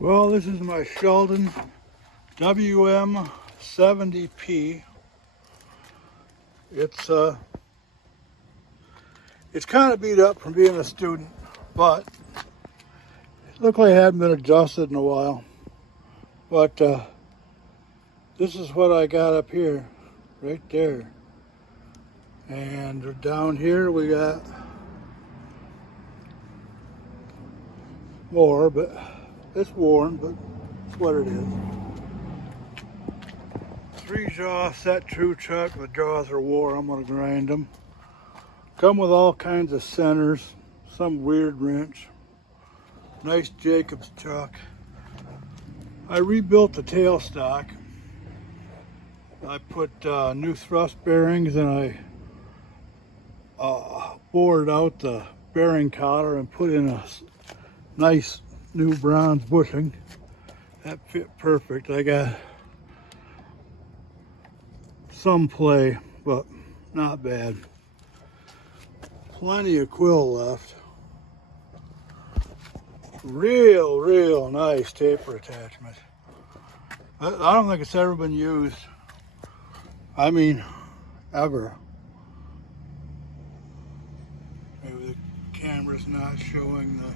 Well, this is my Sheldon WM-70-P. It's kind of beat up from being a student, but it looked like it hadn't been adjusted in a while. But this is what I got up here, right there. And down here we got more, but it's worn, but it's what it is. 3-jaw Set Tru chuck. The jaws are wore. I'm going to grind them. Come with all kinds of centers, some weird wrench. Nice Jacobs chuck. I rebuilt the tailstock. I put new thrust bearings, and I bored out the bearing collar and put in a nice new bronze bushing. That fit perfect. I got some play, but not bad. Plenty of quill left. Real nice taper attachment. I don't think it's ever been used. I mean, ever. Maybe the camera's not showing the